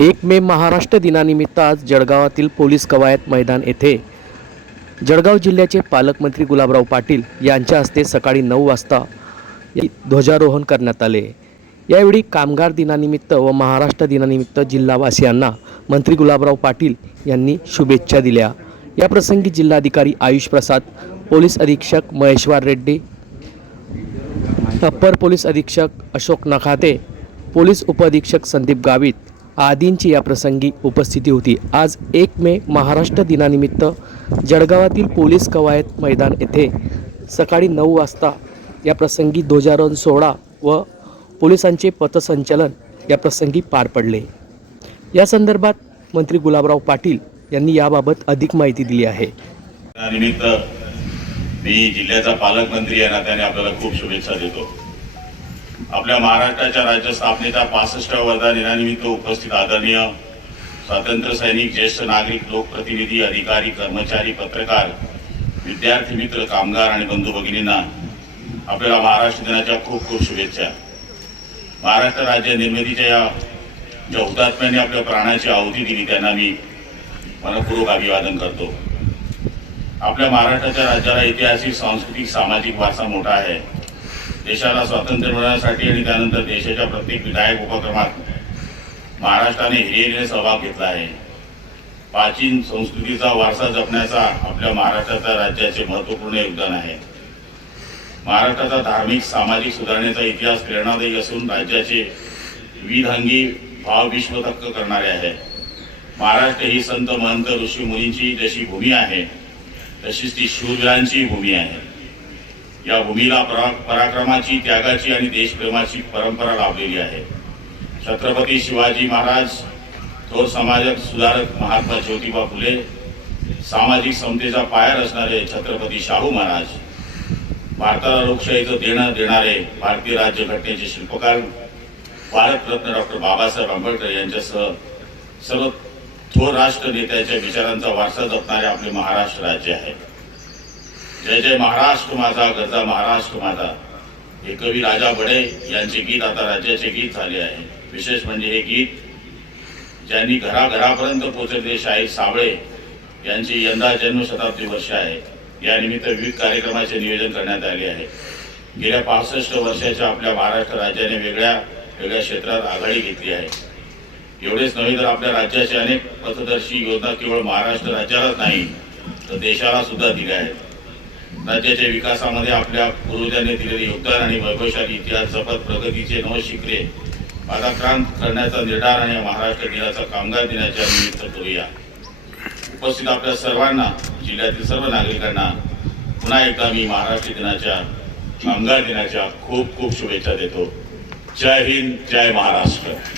एक मे महाराष्ट्र दिनानिमित्त आज जळगावातील पोलीस कवायत मैदान येथे जळगाव जिल्ह्याचे पालकमंत्री गुलाबराव पाटील यांच्या हस्ते सकाळी नऊ वाजता ध्वजारोहण करण्यात आले. यावेळी कामगार दिनानिमित्त व महाराष्ट्र दिनानिमित्त जिल्हावासियांना मंत्री गुलाबराव पाटील यांनी शुभेच्छा दिल्या. याप्रसंगी जिल्हाधिकारी आयुष प्रसाद पोलीस अधीक्षक महेश्वर रेड्डी अप्पर पोलीस अधीक्षक अशोक नखाते पोलीस उपअधीक्षक संदीप गावित आदींची या प्रसंगी उपस्थिती होती. आज एक मे महाराष्ट्र दिनानिमित्त जळगावातील पोलीस कवायत मैदान येथे सकाळी नऊ वाजता या प्रसंगी ध्वजारोहण सोहळा व पोलिसांचे पथसंचलन या प्रसंगी पार पडले. या संदर्भात मंत्री गुलाबराव पाटील यांनी याबाबत अधिक माहिती दिली आहे. निमित्त मी जिल्ह्याचा पालकमंत्री या नात्याने आपल्याला खूप शुभेच्छा देतो. आपल्या महाराष्ट्राच्या राज्य स्थापनेच्या पासष्टव्या वर्धा दिनानिमित्त उपस्थित आदरणीय स्वातंत्र्य सैनिक ज्येष्ठ नागरिक लोकप्रतिनिधी अधिकारी कर्मचारी पत्रकार विद्यार्थी मित्र कामगार आणि बंधू भगिनींना आपल्याला महाराष्ट्र दिनाच्या खूप खूप शुभेच्छा. महाराष्ट्र राज्य निर्मितीच्या या ज्या हुतात्म्याने आपल्या प्राणाची आहुती दिली त्यांना मी मनपूर्वक अभिवादन करतो. आपल्या महाराष्ट्राच्या राज्याला ऐतिहासिक सांस्कृतिक सामाजिक वारसा मोठा आहे. देशाला स्वातंत्र्य मिळवण्यासाठी आणि त्यानंतर देशाच्या प्रत्येक विधायक उपक्रमात महाराष्ट्राने हिरिरीने सहभाग घेतला आहे. प्राचीन संस्कृतीचा वारसा जपण्याचा आपल्या महाराष्ट्राच्या राज्याचे महत्त्वपूर्ण योगदान आहे. महाराष्ट्राचा धार्मिक सामाजिक सुधारणेचा इतिहास प्रेरणादायी असून राज्याचे विविधांगी भाव विश्वतक्क करणारे आहे. महाराष्ट्र ही संत महंत ऋषी मुनींची जशी भूमी आहे तशीच ती शूरवीरांची भूमी आहे. या भूमीला परा पराक्रमाची त्यागाची आणि देशप्रेमाची परंपरा लाभलेली आहे. छत्रपती शिवाजी महाराज थोर समाजक सुधारक महात्मा ज्योतिबा फुले सामाजिक समतेचा पाया रचणारे छत्रपती शाहू महाराज भारताला लोकशाहीचं देणं देणारे भारतीय राज्यघटनेचे शिल्पकार भारतरत्न डॉक्टर बाबासाहेब आंबेडकर यांच्यासह सर्व थोर राष्ट्र नेत्याच्या विचारांचा वारसा जपणारे आपले महाराष्ट्र राज्य आहे. जय जय महाराष्ट्र माझा गरजा महाराष्ट्र माझा हे कवी राजा बडे यांचे गीत आता राज्याचे गीत झाले आहे. विशेष म्हणजे हे गीत ज्यांनी घराघरापर्यंत पोहोचले शाहीर साबळे यांची यंदा जन्मशताब्दी वर्ष आहे. यानिमित्त विविध कार्यक्रमाचे नियोजन करण्यात आले आहे. गेल्या पासष्ट वर्षाच्या आपल्या महाराष्ट्र राज्याने वेगळ्या वेगळ्या क्षेत्रात आघाडी घेतली आहे. एवढेच नव्हे तर आपल्या राज्याचे अनेक पथदर्शी योजना केवळ महाराष्ट्र राज्यालाच नाही तर देशाला सुद्धा दिल्या आहेत. राज्याच्या विकासामध्ये आपल्या पूर्वजांनी दिलेले योगदान आणि वैभवशाली इतिहास जपत प्रगतीचे नवशिखरे पादाक्रांत करण्याचा निर्धार आणि महाराष्ट्र दिनाचा कामगार दिनाच्या निमित्त करूया. उपस्थित आपल्या सर्वांना जिल्ह्यातील सर्व नागरिकांना पुन्हा एकदा मी महाराष्ट्र दिनाच्या कामगार दिनाच्या खूप खूप शुभेच्छा देतो. जय हिंद जय महाराष्ट्र.